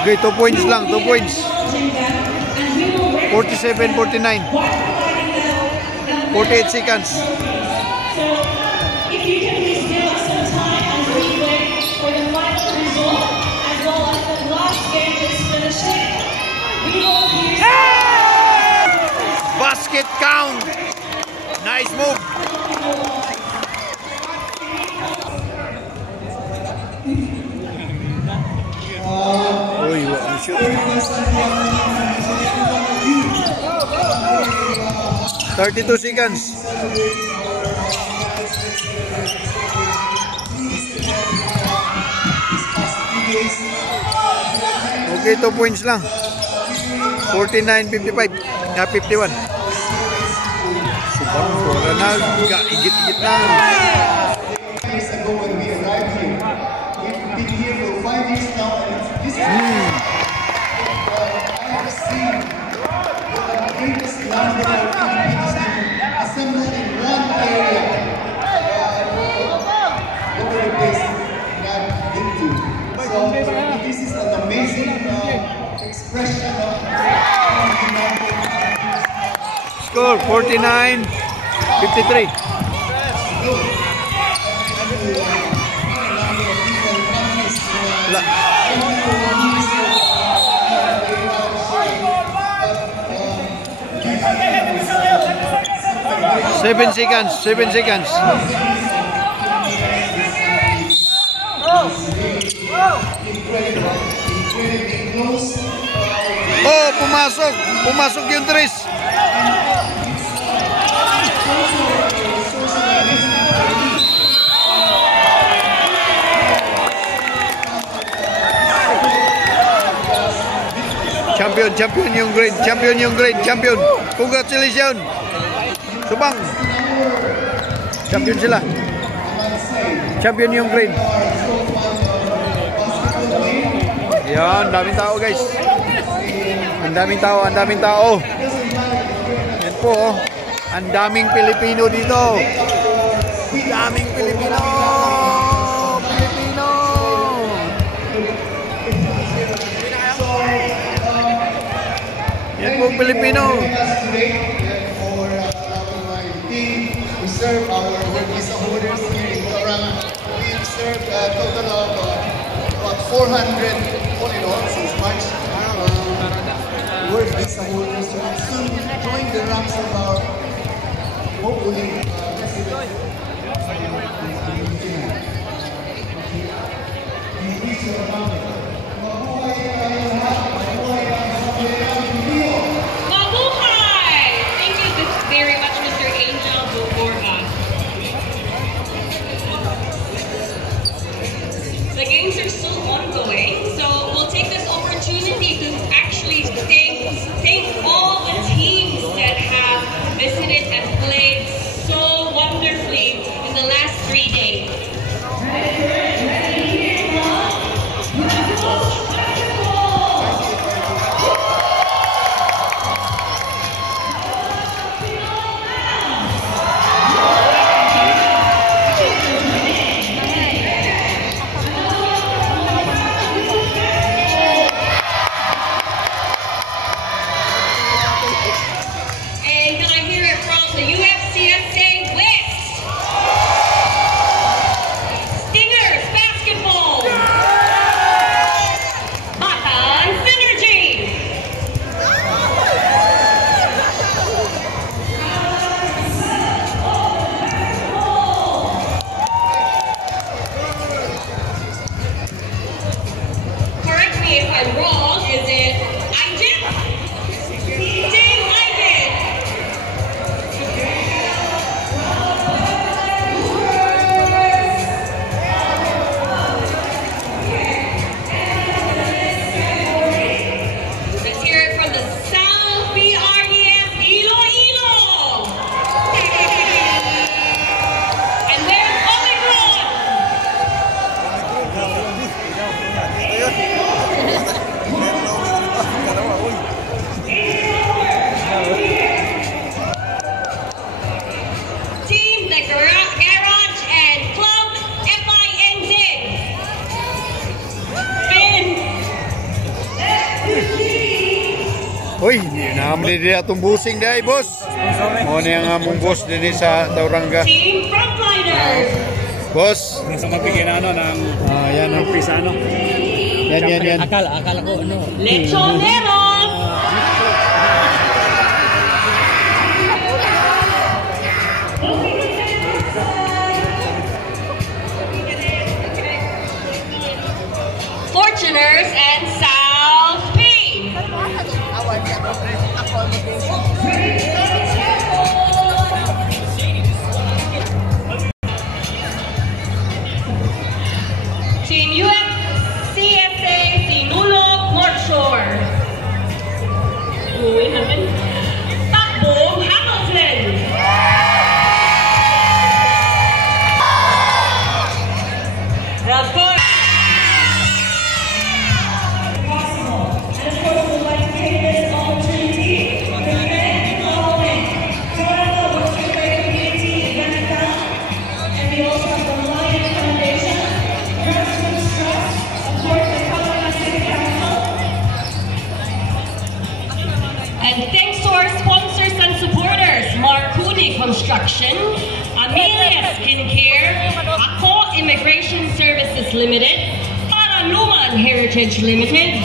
Okay, 2 points lang, 2 points. 47-49. 48 seconds. Basket count. Nice move. Uy, ang shoot. 32 seconds. Okay, 2 points lang. 49-55. 51. Subang Ronald, igit-igit na. Years ago when we arrived here, we've been here for 5 years now, and this is I have seen the greatest number of Filipinos assembled in one area. Look at the place I've been to. So this is an amazing expression of Score 49-53. La 7 seconds, 7 seconds. Oh, pumasok. Pumasok yung tres. Champion yung green. Champion. Congratulations. Subang. Champion sila. Champion yung green. Yan, daming tao guys. Ang daming tao. Yan po, oh. Ang daming Pilipino dito. Daming Pilipino. Yan po, Pilipino. We serve our work visa holders here in Tauranga. We've served a total of about 400 all in all since March. Work visa holders will soon join the ranks of our hopefully very much, Mr. Angel Buborha. The games are still ongoing, so we'll take this opportunity to actually thank all the teams that have visited and played so wonderfully in the last 3 days. Stinger! Amli din atong busing dahil, boss. Mo na yung among boss din sa Tauranga. Team Frontliners. Boss. Sa mabigyan ano ng Yan ang pisa ano. Yan. Akala ko ano. Lechonero. Fortuners and South P. Team UFCSA Sinulog North Shore. Uwi naman. Takbo Hamilton. Rapport. And thanks to our sponsors and supporters, Marcuni Construction, Amelia Skincare, Ako Immigration Services Limited, Paraluman Heritage Limited,